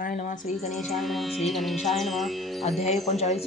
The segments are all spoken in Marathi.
गणेशाय नमः श्री गणेशाय नमः श्री गणेशाय नमः। अध्याय 45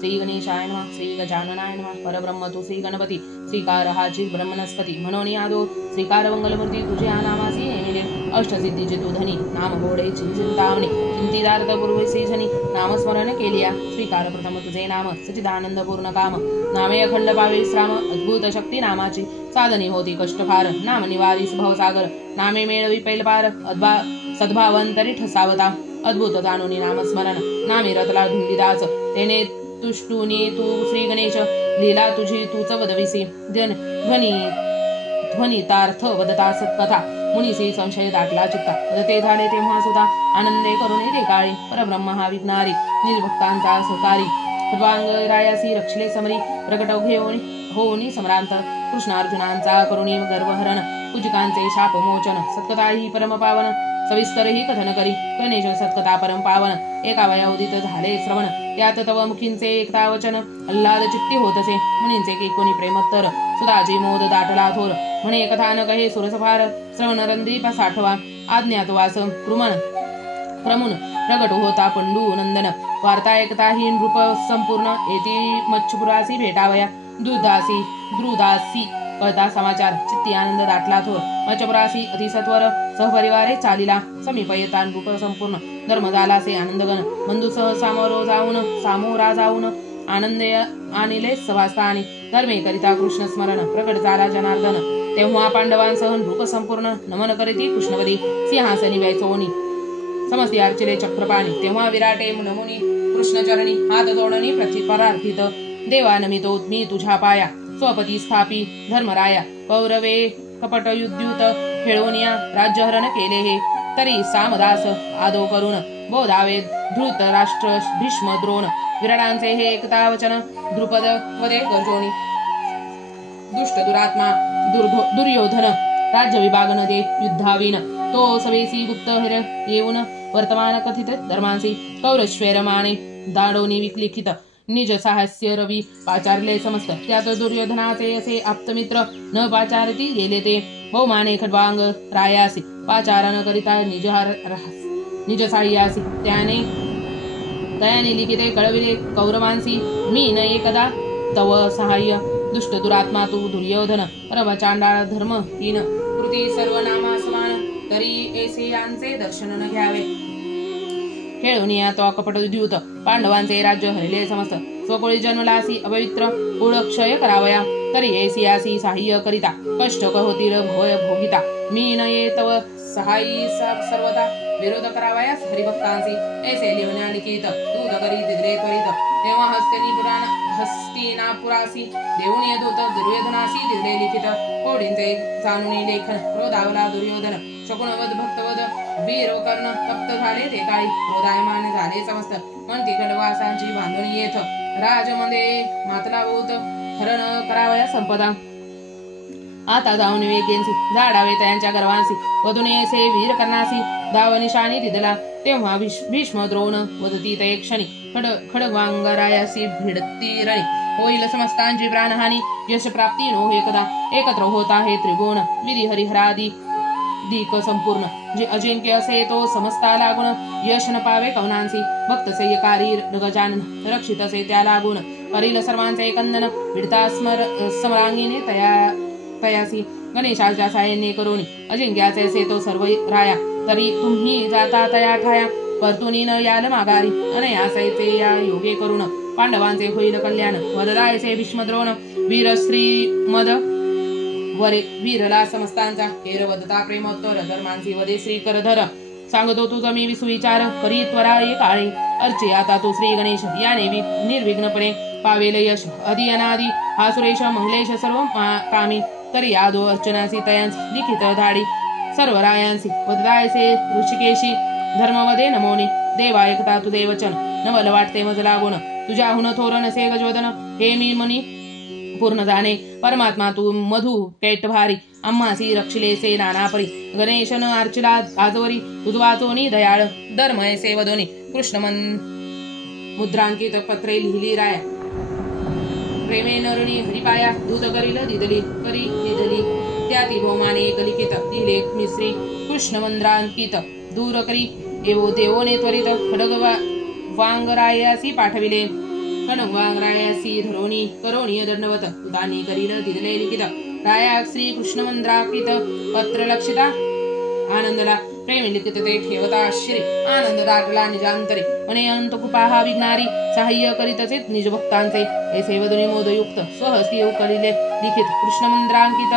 श्री गणेशाय नमः श्री गजाननाय नमः। परब्रह्म तू श्री गणपती श्रीकार हाची ब्रह्मनस्पती म्हणून यादो श्रीकार मंगलमूर्ती तुझ्या नामासी नेमिले अष्टसिद्धीचे तू धनी नाम घोडेची चिंतामणी चिंतिदार्थ पूर्वे श्रीजनी नामस्मरण केलिया श्रीकार प्रथम तुझे नाम सचिदानंद पूर्ण काम नामे अखंड पावे विश्राम अद्भुत शक्ती नामाची साधनी होती कष्टफार नाम निवारीस भवसागर नामे मेळवी पैलपार अद्भा सद्भावंतरी ठसावता अद्भुत जाणूनी नामस्मरण नामे रतला धुंडीदास तेने तुष्टुनी तू श्री गणेश लीला तुझी तूच वदविसी ध्वनितार्थ वदता सत्कथा मुनीसी संशय दाटला चित्ता वदते झाले तेव्हा सुद्धा आनंदे करुणे ते काळी परब्रह्म हा विघ्नारी निर्भक्तांचा सहकारी खड्वांग रायासी रक्षले समरी प्रकट होऊनी सम्रांत कृष्णार्जुनांचा करुणी गर्वहरण पूजिकांचे शापमोचन सत्कथा ही परम पावन सविस्तर ही कथन करी गणेश सत्कथा परम पावन एका वया उदित झाले श्रवण त्यात तव मुखींचे एकता वचन अल्लाद चित्ती होतसे मुनींचे एकोणी प्रेमोत्तर सुदाची मोद दाटला थोर म्हणे कथान कहे सुरसफार श्रवण रंदीप साठवा आज्ञातवास प्रमुन प्रगट होता पंडू नंदन वार्ता एकता ही नृप संपूर्ण येती मच्छपुरासी भेटावया द्रुदासी कळता समाचार चित्ती आनंद दाटला थोर मच्छपुरासी अतिसत्वर सहपरिवारे चालिला समीप येता नृप संपूर्ण धर्म झालासे आनंदगण बंधुसह सामोरा जाऊन आनंद आणिले सभास्थानी धर्मे करिता कृष्ण स्मरण प्रकट झाला जनार्दन तेव्हा पांडवांसह नृप संपूर्ण नमन करीती कृष्णवदी सिंहासनी वैचोनी समस्ती अर्चिले चक्रपाणी तेव्हा विराटे नमुनी कृष्णचरणी हात जोडणी परार्थित देवा नमितो मी तुझ्या पाया स्वपती स्थापी धर्मराया कौरवे कपट युद्युत खेळोनिया राज्यहरण केले हे तरी सामदास आदो करून बोधावे धृत राष्ट्र भीष्म द्रोण विराटांचे हे एकता वचन द्रुपद वदे गर्जोनी दुष्ट दुरात्मा दुर्योधन राज्य विभागन दे युद्धावीन तो सवेसी गुप्त हिर येऊन वर्तमान कथित धर्मांसी कौरश्वेरमाने दाडोनी विलिखित निज साहस्य रवी पाचारले समस्त त्यात दुर्योधनाचे असे आप्तमित्र न पाचारती गेले ते बहुमाने खड्वांग रायासी पाचारण करिता निज साह्यासी त्याने लिखिते कळविले कौरवांसी मी न एकदा तव सहाय्य दुष्ट दुरात्मा तू दुर्योधन परम चांडाळ धर्महीन कृती सर्वनामा समान तरी ऐसे यांचे दर्शन न घ्यावे खेळून तो कपट द्यूत पांडवांचे राज्य हरले समस्त स्वकुळी जन्मलासी अपवित्र कुळक्षय करावया तरी ऐसियासी साह्य करिता कष्ट होतील भय भोगिता मी न ये तव सहायी सर्वदा विरोध करावयास हरिभक्तांसी ऐसे लिहण्या लिखित दूत करी दिगरे त्वरित तेव्हा हस्तिनापुरासी देऊन यदूत दुर्योधनासी दिगरे लिखित कोडींचे जाणून लेखन क्रोधावला दुर्योधन शकुनवद भक्तवद वीर कर्ण तप्त झाले ते काळी क्रोधायमान झाले समस्त म्हणती खडवासांची बांधून येथ राजमध्ये मातलाभूत हरण करावया संपदा आता जाऊन वेगेंसी झाडावे त्यांच्या गर्वांसी वधुनेसे वीर करणासी दाव निशाणी दिदला तेव्हा भीष्म द्रोण वदती ते क्षणी खडवांगरायासी भिडती रणी होईल समस्तांची प्राणहानी यश प्राप्ती नो एकदा एकत्र होता हे त्रिगुण विधी हरिहरादी दीक संपूर्ण जे अजिंक्य असे तो समस्ता लागून यश न पावे कवनांसी भक्त सय्यकारी गजानन रक्षित असे त्या लागून करील सर्वांचे कंदन विडता समरांगीने तयासी गणेशाच्या साह्याने करोनी अजिंक्याचे असे तो सर्व राया तरी तुम्ही जाता तया ठाया परतुनी न याल माघारी अनयासैचे या योगे करून पांडवांचे होईल कल्याण वददायसे भीष्मद्रोण वीर श्री मद वरे वीरला समस्तांचा हेर वदता प्रेमोत्तर धर्मांची वदे श्री करधर सांगतो तुझ मी विसुविचार करी त्वरा ये काळे अर्चे आता तू श्री गणेश याने निर्विघ्नपणे पावेल यश आदि अनादि हा सुरेश मंगलेश सर्व कामी तरी यादो अर्चनासी तयांस लिखित धाडी सर्व रायांसी वददायसे ऋषिकेशी धर्मवदे नमोनी देवा एकता तुझे वचन नवल वाटते मज लागून तुझ्याहून थोर नसे गजवदन हे मी मनी पूर्ण जाणे परमात्मा तू मधु पेट भारी आम्हासी रक्षिलेसे नानापरी गणेशन अर्चिला आजवरी तुझ वाचोनी दयाळ धर्मय सेवदोनी कृष्णमन मुद्रांकित पत्रे लिहिली राया प्रेमे नरणी हरिपाया दूध करील दिदली करी दिदली त्याती भोमाने एक लिखित दिले मिश्री कृष्ण मंद्रांकित दूर करी एवो देवोने त्वरित खडगवांगरायासी पाठविले. खडगवांगरायासी धरोनी करोनी दंडवत तुतानी करील दिदले लिखित. राया श्री कृष्ण मंद्राकृत पत्र लक्षिता आनंदला प्रेम लिखित ते ठेवता श्री आनंद दाटला निजांतरे. म्हणे अनंत कृपा हा विघ्नारी सहाय्य करीतचे निज भक्तांचे. ऐसे वदनी मोदयुक्त स्वहस्ती उकलिले लिखित कृष्ण मंत्रांकित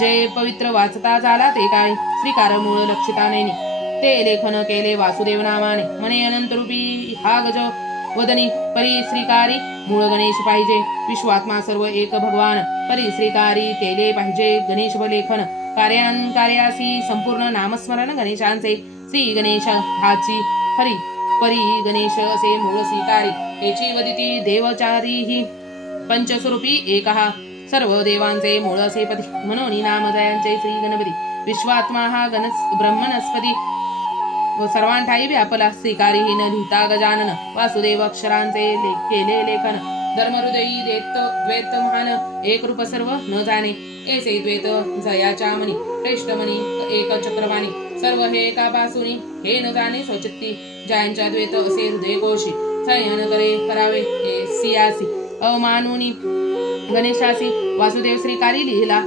जे पवित्र वाचता झाला ते काळी. श्रीकार मूळ लक्षिता नैनी ते लेखन केले वासुदेव नामाने. म्हणे अनंत रूपी हा गज वदनी परी श्रीकारी मूळ गणेश पाहिजे. विश्वात्मा सर्व एक भगवान परी श्रीकारी केले पाहिजे गणेश लेखन. कार्यासी संपूर्ण नामस्मरण गणेशांचे. श्री गणेश हाची हरी परी गणेश असे मूळ श्रीकारी. याची वदिती देवचारी ही पंचस्वरूपी एकहा सर्व देवांचे मूळ असे पती. म्हणून नामदयांचे श्री गणपती. विश्वात्मा हा ब्रह्मणस्पती व सर्वांठाई व्यापला. श्रीकारीहीन लिहिता गजानन वासुदेव अक्षरांचे केले लेखन. धर्महृदयी द्वैत महान एक रूप सर्व न जाणे. ऐसे द्वैत जयाच्या मणी श्रेष्ठ मणी एक चक्रवाणी. सर्व हे एका पासूनी हे न जाणे स्वचित्ती. जयांच्या द्वैत असे हृदय कोशी संयन करावे सियासी. अवमानुनी गणेशासी वासुदेव श्रीकारी लिहिला.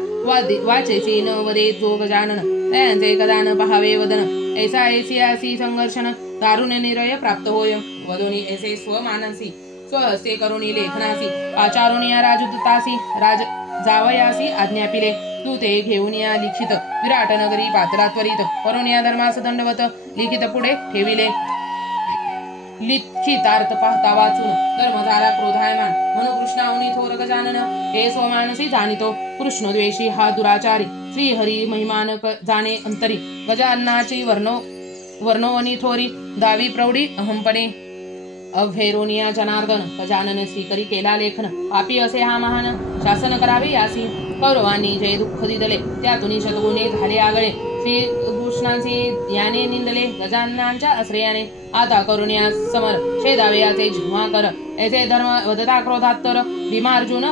वाचेसी न वदे जो गजानन त्यांचे कदान पहावे वदन. ऐसा ऐसियासी संघर्षण दारुण निरय प्राप्त होय. वदोनी ऐसे स्वमानसी स्वहस्ते करुणी लेखनासी. आचारुणी राजदूतासी राज जावयासी आज्ञापिले. तू ते घेऊन या लिखित विराट नगरी पात्रा त्वरित. करून या धर्मास दंडवत लिखित पुढे ठेविले. लिखितार्थ पाहता वाचून धर्म झाला क्रोधायमान. म्हणून कृष्णावनी थोर गजानन हे स्वमानसी जाणितो. कृष्ण द्वेषी हा दुराचारी श्रीहरी महिमान जाणे अंतरी. गजाननाची वर्णोवनी थोरी दावी प्रौढी अहंपणे. अभैरोनिया जनार्दन गजानन श्रीकरी केला लेखन. पापी असे हा महान शासन करावे यासी. कौरवांनी जे दुःख दिदले त्यातून शतगुणे झाले आगळे. श्री कृष्णांची याने निंदले गजाननांच्या आश्रयाने. आता करुण्या समर शेदावे याचे जिव्हा कर. ऐसे धर्म वदता क्रोधात तर भीमार्जुन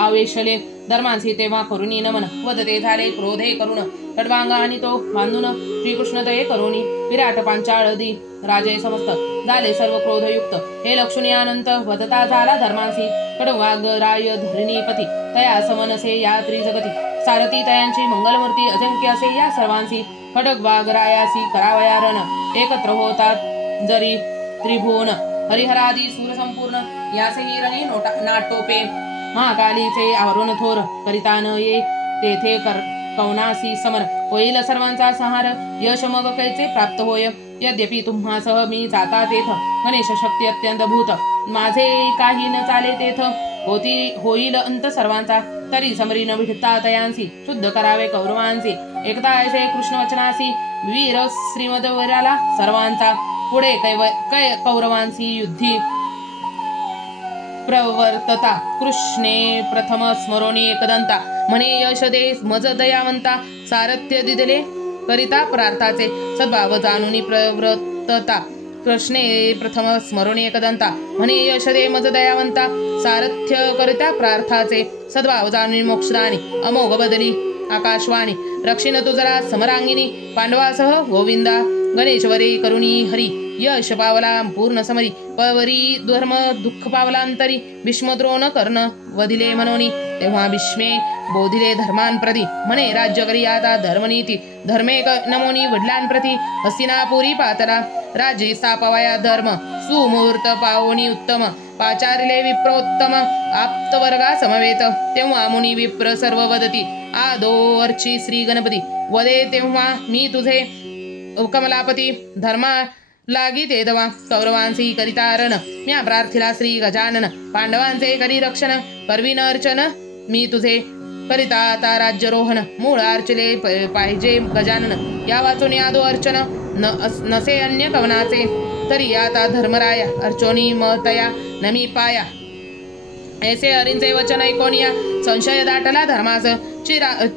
आवेशले. धर्मांसी तेव्हा करुणी नमन वदते झाले क्रोधे करुण. खडवांग आणि तो बांधून श्रीकृष्ण तये करुणी. विराट पांचाळदी राजे समस्त झाले सर्व क्रोधयुक्त. हे लक्षुणी अनंत वदता झाला धर्मांसी. खडवांग राय धरणीपती तया समनसे या त्रिजगती. सारथी तयांची मंगलमूर्ती अजंक्य असे या सर्वांसी. खडगवाग रायासी करावया रण एकत्र होतात जरी त्रिभुवन. हरिहरादी सूर संपूर्ण यासे रणी नाटोपे. महाकालीचे आवरण थोर करिता न ये तेथे कवनासी समर. होईल सर्वांचा संहार यश मग कैचे प्राप्त होय. यद्यपि तुम्हासह मी जाता तेथ गणेश शक्ती अत्यंत भूत. माझे काही न चाले तेथ होईल अंत सर्वांचा. तरी समरी न भिडता तयांसी शुद्ध करावे कौरवांसी. एकदा ऐसे कृष्ण वचनासी वीर श्रीमदवराला सर्वांचा. पुढे कौरवांसी युद्धी प्रवर्तता. कृष्णे प्रथम स्मरोणी एकदंता. म्हणे यश दे मज दयावंता. सारथ्य दिदले करिता प्रार्थाचे. सद्भाव जाणून प्रवर्तता. कृष्णे प्रथम स्मरोणी एकदंता. म्हणे यश दे मज दयावंता. सारथ्य करिता प्रार्थाचे. सद्भाव जाणून मोक्षदानी. अमोघ बदली आकाशवाणी. रक्षिण तुजरा समरांगिनी. पांडवासह गोविंदा गणेशवरे करुणी हरी. यश पावला पूर्ण समरी. पवरी धर्म दुःख पावला अंतरी. भीष्मद्रोण कर्ण वधिले मनोनी. तेव्हा भीष्मे बोधिले धर्मांप्रती. म्हणे राज्य करी आता धर्मनीती. धर्मे नमोनी वडिलांप्रती. हस्तिनापुरी पातला राज्य स्थापवाया धर्म. सुमुहूर्त पावोनी उत्तम. पाचारिले विप्रोत्तम आप्तवर्गा समवेत. तेव्हा मुनी विप्र सर्व वदती. आदो अर्ची श्री गणपती. वदे तेव्हा मी तुझे कमलापती. धर्मा लागी ते दवा. कौरवांसी करितारण म्या प्रार्थिला श्री गजानन. पांडवांचे करी रक्षण करविन अर्चन मी तुझे. करिता आता राज्यरोहण मूळ अर्चले पाहिजे गजानन. या वाचून यादो अर्चन नसे अन्य कवनाचे. तरी आता धर्मराया अर्चोनी मतया नमी पाया. ऐसे हरींचे वचन ऐकोनिया संशय दाटला धर्मास.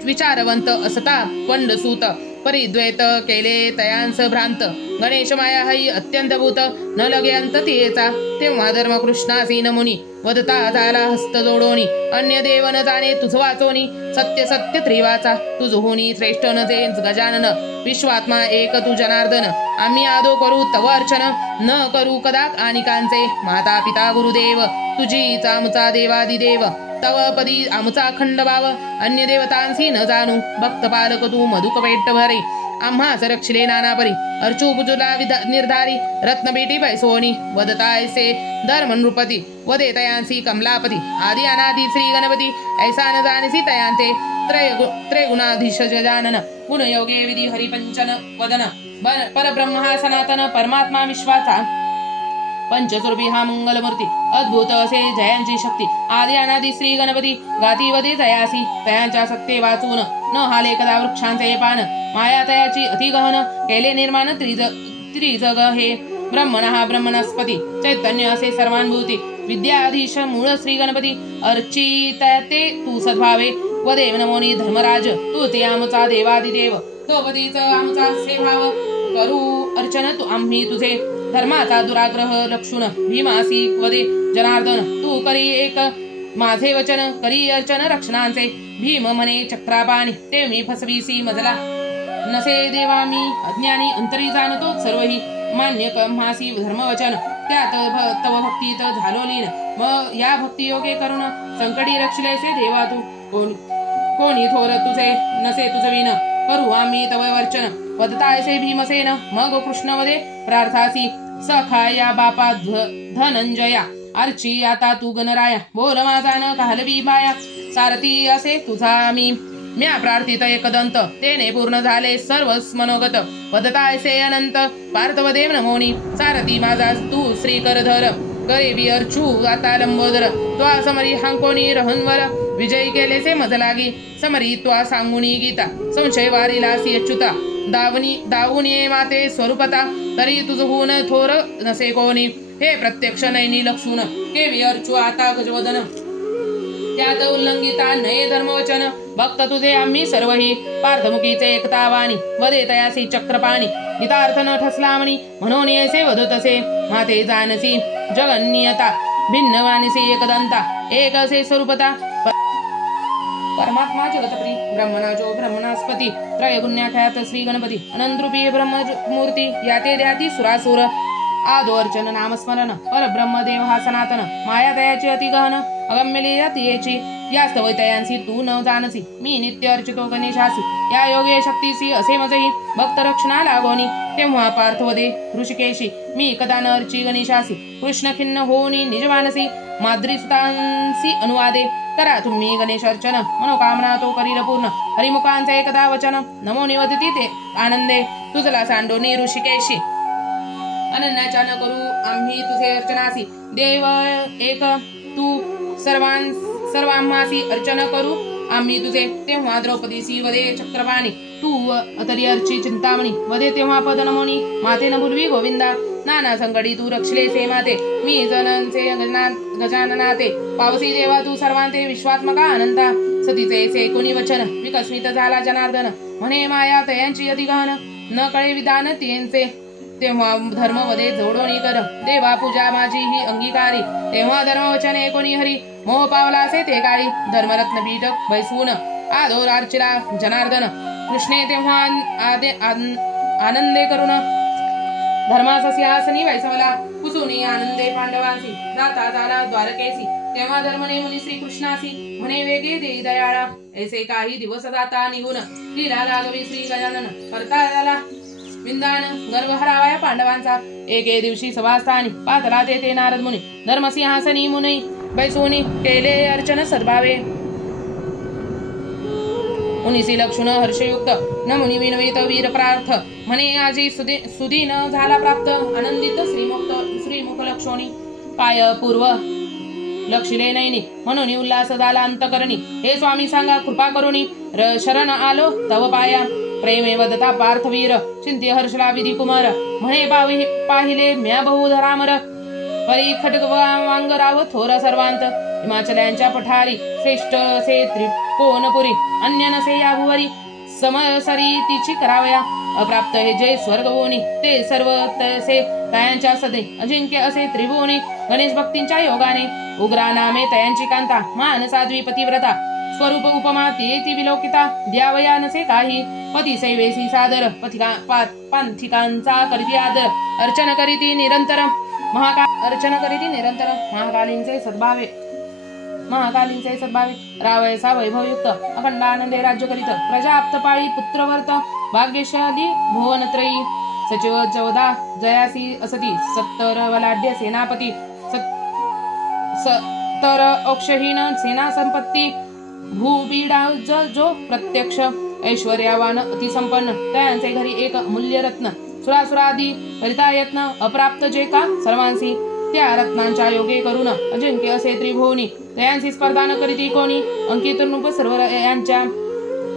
विचारवंत असता पंडसूत. परिद्वैत केले तयांस भ्रांत. गणेश माया हई अत्यंत भूत न लगे अंत तियेचा. तेव्हा धर्म कृष्णासी नमुनी वदता झाला हस्त जोडोनी अन्य देव न जाणे तुझ वाचोनी सत्य सत्य त्रिवाचा तुझ होनी श्रेष्ठ न जे गजानन विश्वात्मा एक तू जनार्दन आम्ही आदो करू तव अर्चन न करू कदा अनिकांचे माता पिता गुरुदेव तुझीच आमचा देवादिदेव तव पदी आमचा खंड भाव अन्य देवतांसी न जाणू भक्त पालक तू मधुक पेट भरे आम्हा रक्षले नाना परी अर्चू बुजुला निर्धारी रत्नबेटी पैसोनी वदतायसे धर्म नृपती वदे तयांसी कमलापती आदि अनादि श्री गणपती ऐसा न जाणसी तयांते त्रैगुणाधीश गजानन गुणयोगे विधी हरिपंचन वदन परब्रह्म हा सनातन परमात्मा विश्वाचा पंचस्वरूपी हा मंगलमूर्ती अद्भुत असे जयांची शक्ती आदि अनादि श्री गणपती गाती वदे तयासी तयांच्या सत्ते वाचून न हाले कदा वृक्षांचे पान माया तयाची अतिगहन केले निर्माण त्रिजग हे ब्रह्मण हा ब्रह्मणस्पती चैतन्य असे सर्वानुभूती विद्याधीश मूळ श्री गणपती अर्चिते तू सद्भावे वदेव नमोनी धर्मराज तू ते आमचा देवादिदेव द्रौपदीच आमचा सेभाव करू अर्चन तू आम्ही तुझे धर्माचा दुराग्रह लक्षुण भीमासी वदे जनार्दन तू करी एक माझे वचन करी अर्चन रक्षणांचे भीम म्हणे चक्रापाणी ते मी फसवीसी मजला नसे देवा मी अज्ञानी अंतरी जाणतो सर्वही मान्य कम्हासी धर्मवचन त्यात तव भक्तीत झालो लीन मग या भक्ती योगे करून संकटी रक्षलेसे देवा तू कोणी थोर तुझे नसे तुझविन करू आम्ही तव वर्चन वदतायसे भीमसेन मग कृष्णवदे प्रार्थासी सखा या बापा धनंजया अर्ची आता तू गणराया बोल माझा न काहलवी बाया सारथी असे तुझा मी म्या प्रार्थित एकदंत तेने पूर्ण झाले सर्व मनोगत वदतायसे अनंत पार्थवदेव नमोनी सारथी माझा तू श्री करधर करे अर्चू आता लंबोदर त्वा समरी हांकोनी रहनवर विजयी केलेसे मजलागी समरी त्वा सांगुनी गीता संशय वारीलासी अच्युता दावुनी माते स्वरूपता तरी तुझ होऊन थोर नसे कोणी हे प्रत्यक्ष नैनी लक्षून केवी अर्चू आता गजवदन त्यात उल्लंघिता नये धर्मवचन भक्त तुझे आम्ही सर्वही पार्थमुखीचे एकतावानी वदे तयासी चक्रपाणी गीतार्थ न ठसलामणी म्हणून ऐसे वदतसे माते जानसी जगन्नियता भिन्न वानिसी एकदंता एक असे स्वरूपता परमात्मा जगतप्री ब्रह्मणाजो ब्रह्मणास्पती त्रयगुण्याख्यात श्री गणपती अनंतरूपी ब्रह्ममूर्ती याते द्याती सुरासुर आदो अर्चन नामस्मरण परब्रह्मदेव हा सनातन माया दयाची अतिगहन अगम्य याची या स्तवैतयांसी तू न जानसी मी नित्य अर्चितो गणेशासी या योगे शक्तीसी असे मजही भक्त रक्षणा लागोनी तेव्हा पार्थवदे ऋषिकेशी मी कदा न अर्ची गणेशासी कृष्ण खिन्न होनी निजमानसी माद्रीसुतांसी अनुवादे करा तुम्ही गणेश अर्चन मनोकामना तो करील पूर्ण हरिमुखांचे एकदा वचन नमो निवदती ते आनंदे तुझला सांडोनी ऋषिकेशी अनन्याच्या न करू आम्ही तुझे अर्चनासी देव एक तू सर्वांमासी अर्चन करू आम्ही तुझे तेव्हा द्रौपदीसी वदे चक्रपाणी तू अतरी अर्ची चिंतामणी वदे तेव्हा पद नमोनी माते न भुलवी गोविंदा नाना संगडी तू रक्षले से माते मी जननचे गजाननाते पावसी देवा तू सर्वांते विश्वात्मका अनंता सतीचे से कोणी वचन विकस्मित झाला जनार्दन म्हणे माया तयांची अतिगहन न कळे विधान त्यांचे तेव्हा धर्म वदे जोडोनी कर देवा पूजा माझी ही अंगीकारी तेव्हा धर्मवचन कोणी हरी मोह पावलासे ते काळी धर्मरत्न पीठ बैसून आदोर अर्चिला जनार्दन कृष्णे तेव्हा आनंदे करून धर्माचा सिंहासनी वैसवला कुसुनी आनंदे पांडवांसी जाता झाला द्वारकेसी तेव्हा धर्मने मुनी श्री कृष्णासी म्हणे वेगे देई दयाळा ऐसे काही दिवस जाता निघून लीला लागवी श्री गजानन करता झाला विंदान गर्व हरावाया पांडवांचा एके दिवशी सभास्थानी पातला ते नारद मुनी धर्मसिंहासनी मुनी बैसोनी केले अर्चन सद्भावे मुनीसी लक्षुण हर्षयुक्त न मुनी विनवित वीर प्रार्थ म्हणे आजी सुदीन झाला प्राप्त आनंदित श्रीमुख लक्षोणी काय पूर्व लक्षिले नैनी म्हणून उल्हास झाला अंतकरणी हे स्वामी सांगा कृपा करुणी शरण आलो तव पाया प्रेमे वदता पार्थवीर चिंते हर्षला विधी कुमार म्हणे पाहिले म्या बहुधरामर परी खटवांग राव थोर सर्वांत हिमाचल्यांच्या पठारी श्रेष्ठ से त्रिकोणपुरी अन्य नसे या भुवरी समसरी तिची करावया अप्राप्त हे जय स्वर्गभुवनी ते सर्व तसे तयांच्या सदे अजिंक्य असे त्रिभुवनी गणेश भक्तींच्या योगाने उग्रा नामे तयांची कांता मान साध्वी पतिव्रता स्वरूप उपमा ती विलोकिता द्यावया नसे काही पती सैवेसी सादर पांथिकांचा करीती आदर अर्चन करीती निरंतर महाकालींचे सद्भावे रावयसा वैभवयुक्त अखंड आनंदे राज्य करीत प्रजा आप्तपाळी पुत्रवर्त भाग्यशाली भुवनत्रयी सचिव चौदा जयासी असती सत्तर वलाढ्य सेनापती सत्तर अक्षहीन सेना संपत्ती भूबीडा जो प्रत्यक्ष ऐश्वर्यावान अतिसंपन्न त्यांचे घरी एक मूल्य रत्न सुरासुरादी करिता यत्न अप्राप्त जे का सर्वांसी त्या रत्नांच्या योगे करून अजिंक्य असे त्रिभुवनी त्यांची स्पर्धा न करीती कोणी अंकित रूप सर्व यांच्या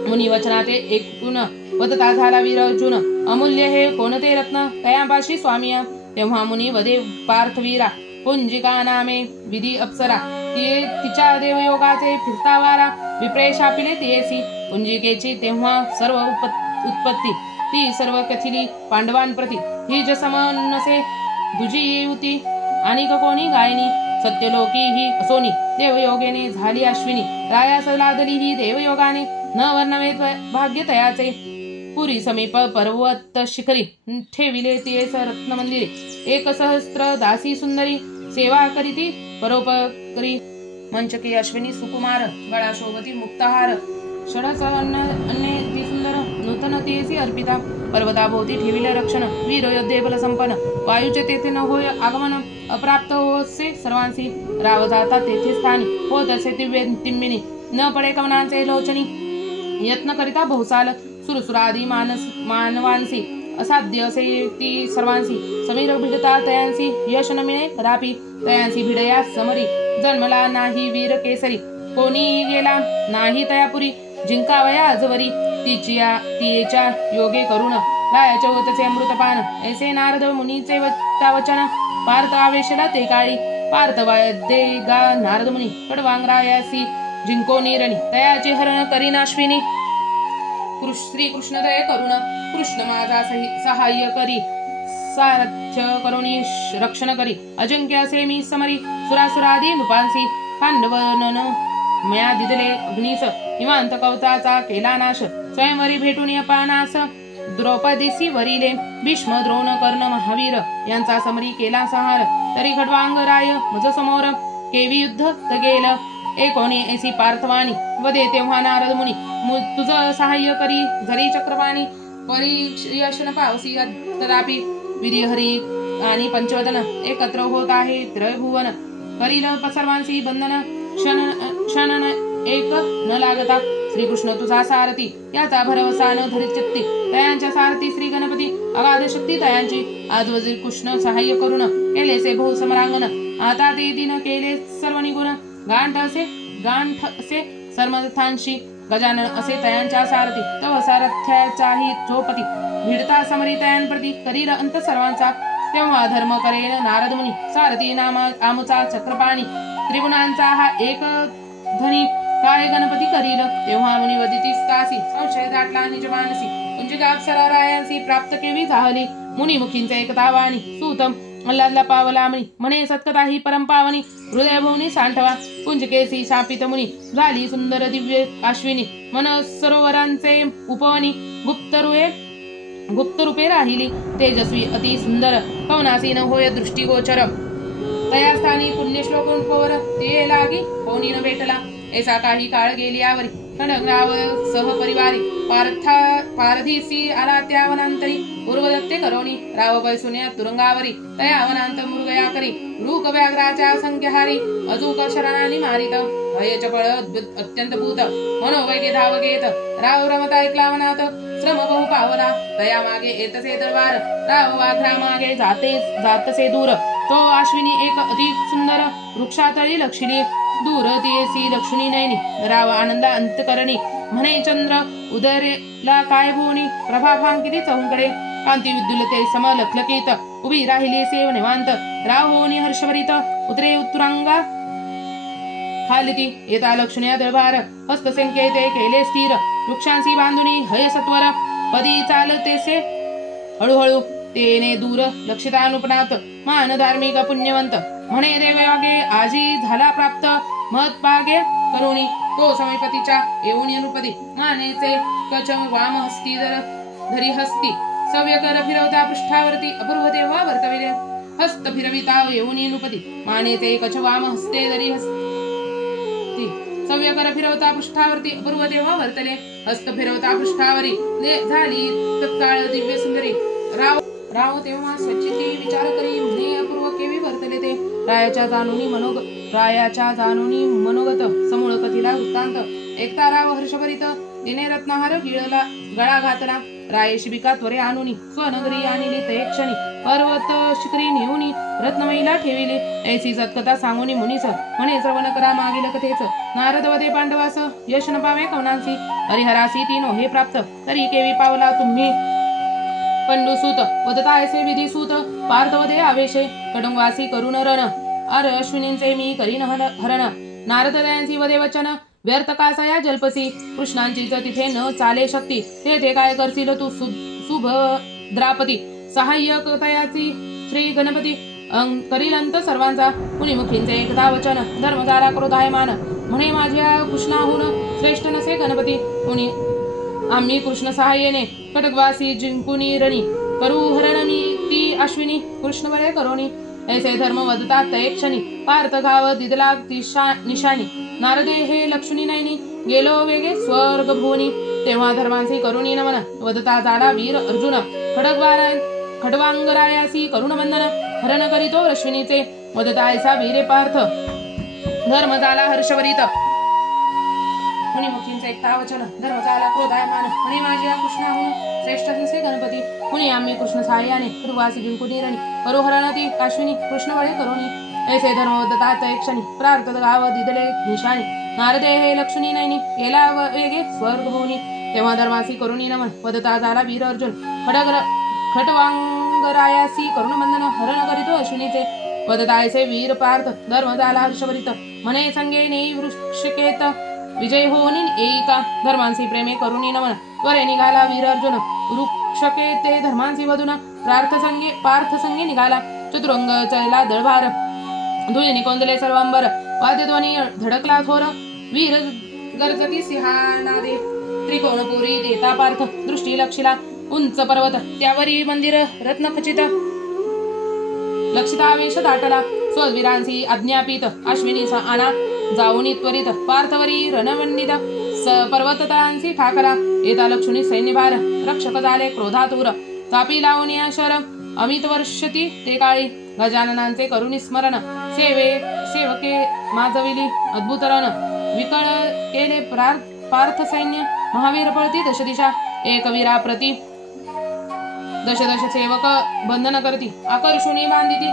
मुनी वचनाते एकूण वदता झाला वीर अर्जुन अमूल्य हे कोणते रत्न तयापाशी स्वामी तेव्हा मुनी वदे पार्थवीरा पुंजिका नामे विधी अप्सरा तिच्या देवयोगाचे फिरता वारा विप्रेशा पिले तियेसी पुंजिकेची तेव्हा सर्व उत्पत्ती ती सर्व कथिली पांडवांप्रती ही जसमनसे दुजी येऊती आणि कोणी गायनी सत्यलोकी ही असोनी देवयोगेने झाली अश्विनी रायास लादली ही देवयोगाने न वर्णवे भाग्य तयाचे पुरी समीप पर्वत शिखरी ठेविले तियेस रत्न मंदिरे एक सहस्त्र दासी सुंदरी सेवा करीती परोपकरी मंचके अश्विनी सुकुमार गळा शोभती मुक्ताहार षडच अन्य ती सुंदर नूतन तेसी अर्पिता पर्वताभोवती ठेविले रक्षण वीर योद्धे बल संपन्न वायूचे तेथे न होय आगमन अप्राप्त होसे सर्वांसी राव जाता तेथे स्थानी होत असे दिव्य तिम्मिनी न पडे कवनांचे लोचनी यत्न करिता बहुसाल सुरसुरादी मानवांसी असाध्य असे ती सर्वांसी समीर भिडता तयांसी यश न मिळे कदापि तयांसी भिडया समरी जन्मला नाही वीर केसरी कोणी गेला नाही तयापुरी जिंकावया आजवरी तिच्या योगे करून रायाच्या होतचे अमृतपान ऐसे नारद मुनीचे वचन पार्थ आवेशला ते काळी पार्थ वाद्ये गा नारद मुनी कडवांगरायासी जिंको निरणी तयाचे हरण करीनाश्विनी श्री कृष्ण दय करुण कृष्ण माझा सहाय्य करी सारथ्य करुणी रक्षण करी अजिंक्य असे मी समरी सुरासुरादी नृपांसी खांडवनन मया दिदले अग्निस हिमांत कवचाचा केला नाश स्वयंवरी भेटून अपानास द्रौपदीसी वरिले भीष्म द्रोण कर्ण महावीर यांचा समरी केला सहार तरी खडवांग राय मज समोर केवी युद्ध तगेल एकोणी ऐसी पार्थवाणी वदे तेव्हा नारद मुनी तुझ सहाय्य करी जरी चक्रपाणी परियशन पावसी तदापि विधिहरी आणि पंचवदन एकत्र होत आहे त्रयभुवन करील सर्वांसी बंधन क्षण एक न लागता श्रीकृष्ण तुझा सारथी याचा भरवसा न धरी चित्ती तयांच्या सारथी श्री गणपती अगाध शक्ती तयांची आज वजीर कृष्ण सहाय्य करून केलेसे बहु समरांगण आता ते दिन केले सर्व निगुण गांठ असे सर्मथांशी गजानन असे तयांच्या सारथी तव सारथ्याचाही चोपती भिडता समरी तयांप्रती करील अंत सर्वांचा तेव्हा धर्म करेल नारद मुनी सारथी नामा आमुचा चक्रपाणी त्रिगुणांचा हा एक धनी काय गणपती करील तेव्हा मुनी वदिती तासी संशय दाटला निज मानसी कुंजिका अप्सरा रायांसी प्राप्त केवी झाली मुनी मुखींचे एकतावाणी सूतम मल्लादला पावला म्हणे सत्कथा ही परंपावनी हृदयभुवनी सांठवा कुंजकेसी शापित मुनी झाली सुंदर दिव्य अश्विनी मन सरोवरांचे उपवनी गुप्त रूपे राहिली तेजस्वी अति सुंदर कवनासी न होय दृष्टिगोचर तया स्थानी पुण्यश्लोकून पोर ते लागी कोणी न भेटला ऐसा काही काळ गेली यावरी खंडग्राव सहपरिवारी पारधीसी आला त्या वनांतरी पूर्वदत्ते करोनी राव बैसुन्या तुरुंगावरी तया वनांत मृगया करी रूक व्याघ्राच्या संख्यहारी अजूक शरणानी मारित भय चपळ अत्यंत भूत मनोवैगे धावगेत राव रमता ऐकला वनात श्रम बहु पावला तया मागे येतसे दरबार राव वाघ्रा मागे जातसे दूर तो अश्विनी एक अधिक सुंदर वृक्षातळी लक्षिली दूर तियेसी लक्ष्मी नयनी राव आनंदा अंतकरणी म्हणे चंद्र उदरेला काय भुवनी प्रभाभांकिती चहूकडे कांती विद्युलते समलखलकित उभी राहिली सेव निवांत राव होनी हर्षभरित उतरे उत्तुरांगा खालिती येता लक्ष्म्या दरबार हस्तसंकेते केले स्थिर वृक्षांसी बांधुनी हय सत्वर पदी चालतेसे हळूहळू तेने दूर लक्षितानुपनात मान धार्मिक पुण्यवंत म्हणे देवागे आजी झाला प्राप्त महत्भाग्य करुणी तो समीपतीच्या येऊन अनुपदी मानेचे कच वाम हस्ती धरी हस्ती सव्यकर फिरवता पृष्ठावरती अपूर्व देवा वर्तविले हस्त फिरविता येऊन अनुपदी मानेचे कच वाम हस्ते धरी हस्ती सव्यकर फिरवता पृष्ठावरती अपूर्व देवा वर्तले हस्त फिरवता पृष्ठावरी झाली तत्काळ दिव्य सुंदरी राव तेव्हा स्वच्छते विचार करी म्हणे अपूर्व केवी वर्तले ते रायाच्या जाणुनी मनोगत समूळ कथिला वृत्तांत एकता राव हर्षभरित तिने रत्नहार गळा घातला राये शिबिका त्वरे आणुनी स्वनगरी आणली ते क्षणी पर्वत शिखरी नेऊनी रत्नमयीला ठेविले ऐसी सत्कथा सांगुनी मुनीस म्हणे श्रवण करा मागील कथेच नारद वदे पांडवास यश न पावे कवनांसी हरिहरासी तीनो हे प्राप्त तरी केवी पावला तुम्ही पंडुसूत वदता ऐसे विधी सूत पार्थवदे आवेशे कडुंगवासी करुण रण अश्विनींचे मी करीन हरण नारदयांची वदे वचन व्यर्थ कासाया जल्पसी कृष्णांचीच तिथे न चाले शक्ती ते काय करशील तू सुभद्रापती सहाय्यकतयाची श्री गणपती करील अंत सर्वांचा मुनिमुखींचे एकदा वचन धर्म झाला क्रोधायमान म्हणे माझ्या कृष्णाहून श्रेष्ठ नसे गणपती मुनी आम्ही कृष्ण सहाय्येने कटकवासी जिंकुनी रणी करू हरणनी ती अश्विनी कृष्ण बरे करोनी ऐसे धर्म वदतात तय क्षणी पार्थ गाव दिदला निशानी नारदे हे लक्ष्मी नयनी गेलो वेगे स्वर्ग भुवनी तेव्हा धर्मांसी करुणी नमन वदता झाला वीर अर्जुन खडवांगरायासी करुण बंधन हरण करीतो अश्विनीचे वदता ऐसा वीरे पार्थ धर्म झाला हर्षभरित मुनिमुखींचे एकता वचन धर्म झाला क्रोधायमान म्हणे माझ्या कृष्णाहून श्रेष्ठ नसे गणपती मुनी आम्ही कृष्ण सहाय्याने पूर्वासी जिंकुनी रणी करू हरणती काश्विनी कृष्ण बळे करुणी ऐसे धर्मवदतात एक क्षणी प्रार्थ गाव दिदले निशाणी नारदे हे लक्ष्मी नयनी गेला वेगे स्वर्ग भुवनी तेव्हा धर्मासी करुणी नमन वदता झाला वीर अर्जुन खटवांगरायासी करुण बंधन हरण करीतो अश्विनीचे वदता ऐसे वीर पार्थ धर्म झाला हर्षभरित म्हणे संगे नेई वृक्षकेत विजय होऊन एका धर्मांसी प्रेमे करुणी नमन त्वरे निघाला वीर अर्जुन वृक्षके ते धर्मांसी वधून पार्थ संगे निघाला चतुरंग चला दळभार धुळीने कोंदले सर्वांबर वाद्यध्वनी धडकला थोर वीर गर्जती सिंहानादे त्रिकोणपुरी देता पार्थ दृष्टी लक्षिला उंच पर्वत त्यावरी मंदिर रत्नखचित लक्षितावेश दाटला स्ववीरांसी आज्ञापित अश्विनी आना जाऊनी त्वरित पार्थवरी रणवंडित पर्वततांसी ठाकरा येता लक्ष्मी सैन्यभार रक्षक झाले क्रोधातूर तापी लावणी शर अमित वर्षती ते काळी गजाननांचे करुणी स्मरण सेवके माजविली अद्भुत रण विकळ केले पार्थ सैन्य महावीर पळती दश दिशा एक वीरा प्रती दश सेवक बंधन करती आकर्षुनी बांधिती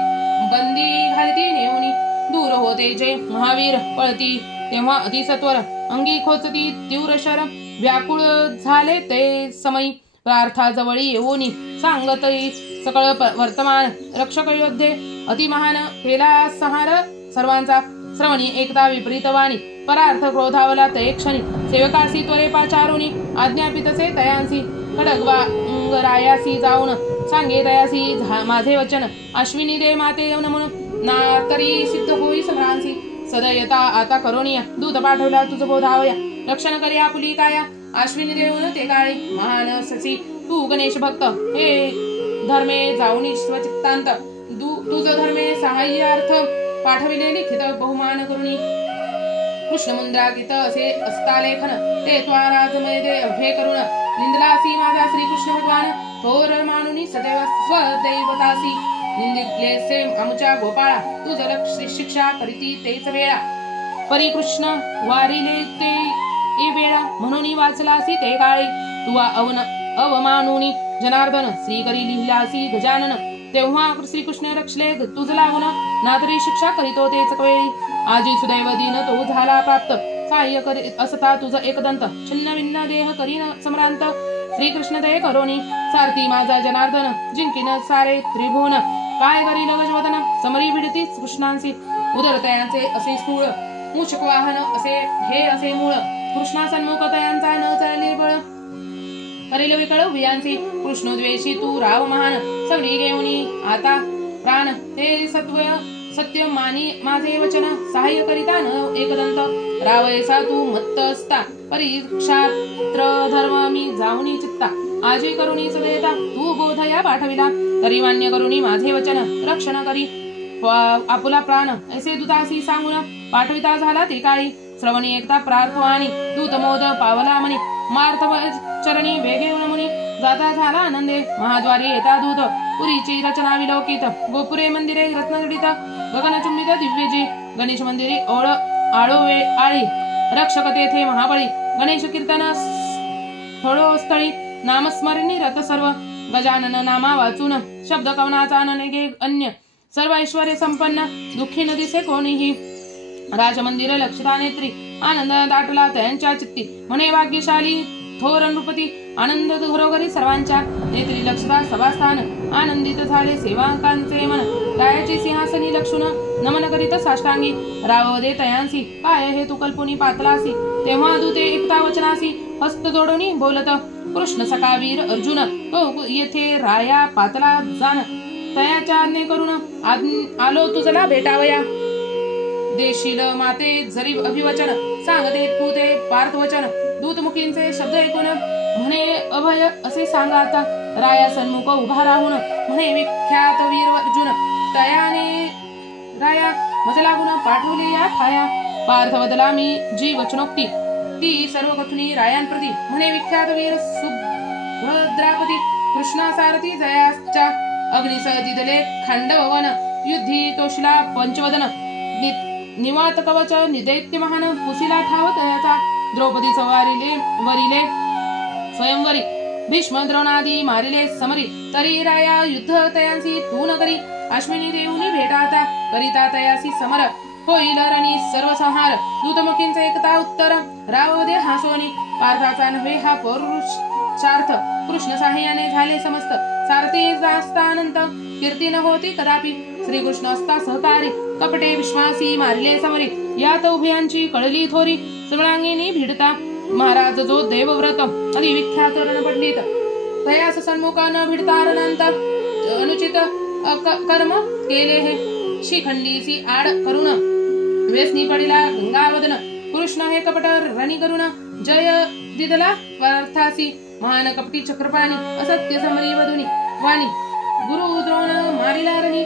बंदी घालती नेऊनी दूर होते जे महावीर पळती तेव्हा अतिसत्वर अंगी खोचती तीव्र शर व्याकुळ झाले ते समयी प्रार्थाजवळी येऊनी सांगतई सकळ वर्तमान रक्षक योद्धे अतिमहान केला संहार सर्वांचा श्रवणी एकता विपरीत वाणी परार्थ क्रोधावला तय क्षणी सेवकासी त्वरे पाचारुनी आज्ञापितसे तयांसी खडगवांगरायासी जाऊन सांगे तयासी माझे वचन अश्विनी दे माते म्हणून ना तरी सिद्ध होई सम्रांसी सदयता आता करोनिया दूत पाठवला तुझ बोधावया रक्षण करी आपुली काया अश्विनी देऊन ते काळी महान ससी तू गणेश भक्त हे धर्मे जाऊनी स्वचित्तांत तुझ धर्मे सहाय्यार्थ पाठविले लिखित बहुमान करुणी कृष्णमुद्राकित असे अस्तालेखन ते त्वाराजमय दे अभे करुण निंदलासी माझा श्रीकृष्ण भगवान थोर मानुनी सदैव स्वदैवतासी निंदितलेसे आमच्या गोपाळा तुझ शिक्षा करीती तेच वेळा परिकृष्ण वारिले ते वेळा म्हणून वाचलासी ते काळी तुवा अवमानुनी जनार्दन श्री करी लिहिलासी गजानन तेव्हा श्रीकृष्ण रक्षले तुझ लागून नातरी शिक्षा करीतो तेच वेळी आजी सुदैव दिन तो झाला प्राप्त सहाय्य करीत असता तुझ एकदंत छिन्न भिन्न देह करीन सम्रांत श्रीकृष्ण ते करोनी सारथी माझा जनार्दन जिंकीन सारे त्रिभुवन काय करील गजवदन समरी भिडती कृष्णांसी उदरतयांचे असे स्थूळ मूषक वाहन असे हे असे मूळ कृष्णा सन्मुख तयांचा न चालले बळ करील विकळ वियांसी कृष्णोद्वेषी तू राव महान करी घेऊनी आता प्राण ते सत्य मानी माझे वचन सहाय्य करिता न एकदंत रावयसा तू मत्त असता परीक्षात्र धर्म मी जाऊनी चित्ता आजी करुणी सदेता तू बोधया पाठविला तरी मान्य करुणी माझे वचन रक्षण करी आपुला प्राण ऐसे दुतासी सांगून पाठविता झाला ते काळी श्रवणी एकता प्रार्थवानी दूत मोद पावला मनी मार्थ चरणी वेगे मुनी जाता झाला आनंदे महाद्वारी येता दूत पुरीची रचना विलोकित गोपुरे मंदिरे रत्नजडित गगनचुंबित दिव्यजी गणेश मंदिरे ओळ आळोवे आळी रक्षक तेथे महाबळी गणेश कीर्तन थोडो स्थळी नामस्मरणी रथ सर्व गजानन नामा वाचून शब्द कवनाचा ननेगे अन्य सर्व ऐश्वर्य संपन्न दुःखी न दिसे कोणीही राजमंदिर लक्षिता नेत्री आनंद दाटला त्यांच्या चित्ती म्हणे भाग्यशाली थोर नृपती आनंद घरोघरी सर्वांच्या नेत्री लक्षिता सभास्थान आनंदित झाले सेवकांचे मन रायाची सिंहासनी लक्षुन नमन करीत साष्टांगी राव दे तयांसी काय हे तू कल्पुनी पातलासी तेव्हा दूते एकता वचनासी हस्त जोडून बोलत कृष्ण सखा वीर अर्जुन तो येथे राया पातला जाण तयाच्या आज्ञे करून आलो तुझला भेटावया देशील माते जरी अभिवचन सांगते तू ते पार्थवचन दूतमुखींचे शब्द ऐकून म्हणे अभय असे सांगा आता राया सन्मुख उभा राहून म्हणे विख्यात वीर अर्जुन तयाने राया मज लागून पाठवले या ठाया पार्थ बदला मी जी वचनोक्ती ती सर्व कथुनी रायांप्रती म्हणे विख्यात वीर सुभद्रापती कृष्णा सारथी जयाच्या अग्निसह दिदले खांडवन युद्धी तोशिला पंचवदन निवात कवच निदैत्य महान कुशिला ठाव तयाचा द्रौपदी सवारिले वरिले स्वयंवरी भीष्म द्रोणादी मारिले समरी तरी राया युद्ध तयांसी तू न करी अश्विनी देऊनी भेटाता करिता तयासी समर होईल रणी सर्व संहार दूतमुखींचे एकता उत्तर राव दे हासोनी पार्थाचा नव्हे हा पौरुषार्थ कृष्ण साह्याने झाले समस्त सारथी जास्ता अनंत कीर्ती न होती कदापि श्रीकृष्ण असता सहकारी कपटे विश्वासी मारिले समरी यात उभयांची कळली थोरी सर्वांगिनी भिडता महाराज जो देवव्रत आणि विख्यात रणपंडित तयास सन्मुख न भिडता रणंत अनुचित कर्म केले हे शिखंडीसी आड करुण वेसनी पडिला गंगावदन कृष्ण हे कपट रणी करुण जय दिदला पार्थासी महान कपटी चक्रपाणी असत्य समरी वधुनी वाणी गुरु द्रोण मारिला रणी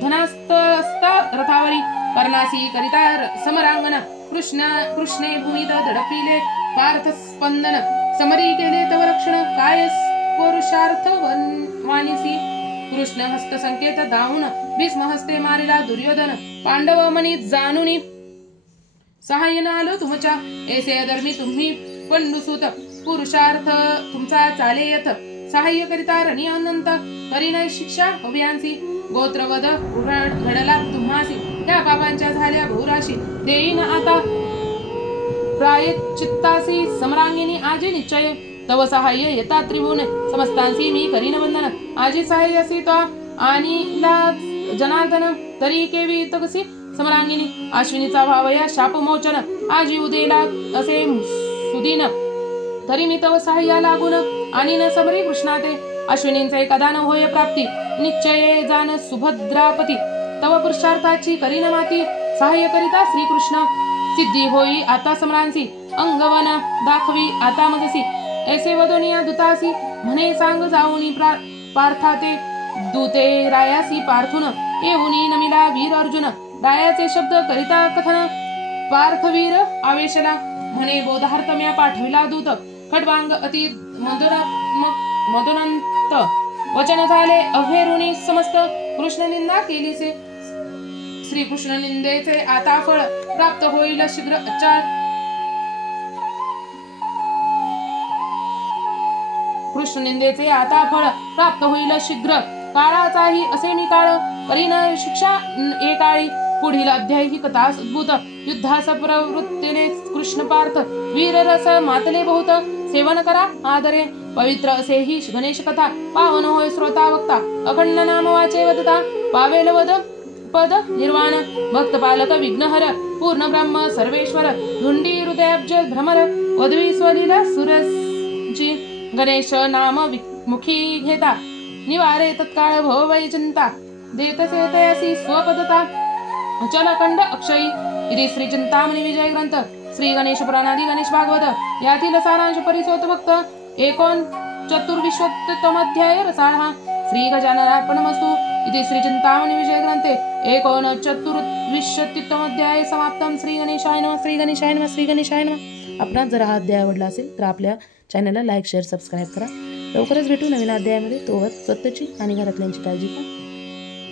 धनास्त असता रथावरी कर्णासी करिता समरांगण कृष्णे भूमित धडपिले पार्थ स्पंदन समरी केले तव रक्षण काय पुरुषार्थ वाणीसी कृष्ण हस्त संकेत दाऊन भीष्म हस्ते मारिला दुर्योधन पांडव मनी जाणुनी सहाय्य आलो तुमच्या ऐसे अधर्मी तुम्ही पंडुसूत पुरुषार्थ तुमचा चालेयथ सहाय्य करिता रणी अनंत करीन शिक्षा अभियांसी गोत्रवध घडला तुम्हासी त्या पापांच्या झाल्या बहुराशी देईन आता प्रायश्चित्तासी समरांगिनी आजी निश्चय तव सहाय्य येता त्रिभुवन समस्तांसी मी करीन वंदन आजी सहाय्यसी तो आणि जनार्दन तरी केवी तकसी समरांगिनी अश्विनीचा भावया शापमोचन आजी उदेला असे सुदीन तरी मी तव सहाय्या लागून आणि न समरी कृष्णाते अश्विनींचे कदा न होय प्राप्ती निश्चये जाण सुभद्रापती तव पुरुषार्थाची करीन माती सहाय्य करिता श्रीकृष्ण सिद्धी होई आता समरांसी अंगवन दाखवी आता मजसी ऐसे वदोनिया दुतासी म्हणे सांग जाऊनी पार्थाते दूते रायासी पार्थुन येऊनी नमिला वीर अर्जुन रायाचे शब्द करिता कथन पार्थवीर आवेशला म्हणे बोधार्थ म्या पाठविला दूत खडवांग अति मदोनंत वचन झाले अभेरुनी समस्त कृष्ण निंदा केलीसे श्रीकृष्ण निंदेचे आता फळ प्राप्त होईल शीघ्र अचार कृष्ण निंदेचे आता फळ प्राप्त होईल शीघ्र काळाचाही असे मी काळ करीन शिक्षा एकाळी पुढील अध्याय ही कथा अद्भुत युद्धास प्रवृत्तीने कृष्ण पार्थ वीर रस मातले बहुत सेवन करा आदरे पवित्र असे ही गणेश कथा पावन होय श्रोता वक्ता अखंड नाम वाचे वदता पावेल वद पद निर्वाण भक्त पालक विघ्नहर पूर्ण ब्रह्म सर्वेश्वर धुंडी हृदयाब्ज भ्रमर वधवी स्वलीला सुरजी गणेश नाम मुखी घेता निवारे तत्काळ भव वै चिंता देतसे तयसी स्वपदता अचलखंड अक्षयी इति श्री चिंतामणी विजय ग्रंथ श्री गणेश पुराणादि गणेश भागवत यातील सारांश परिसोत भक्त 49 रसाळः श्री गजाननार्पणमस्तु इति श्री चिंतामणी विजय ग्रंथे 49 समाप्तम. श्री गणेशाय नमः. श्री गणेशाय नमः. श्री गणेशाय नमः. आपणास जर हा अध्याय आवडला असेल तर आपल्या चॅनलला लाईक शेअर सबस्क्राईब करा. लवकरच भेटू नवीन अध्यायामध्ये. तोवर स्वतःची आणि घरातल्यांची काळजी घ्या.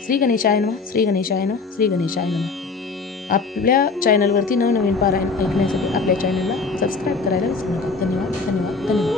श्री गणेशाय नमः. श्री गणेशाय नमः. श्री गणेशाय नमः. आपल्या चॅनलवरती नवनवीन पारायण ऐकण्यासाठी आपल्या चॅनलला सबस्क्राईब करायला विसरू नका. धन्यवाद धन्यवाद धन्यवाद.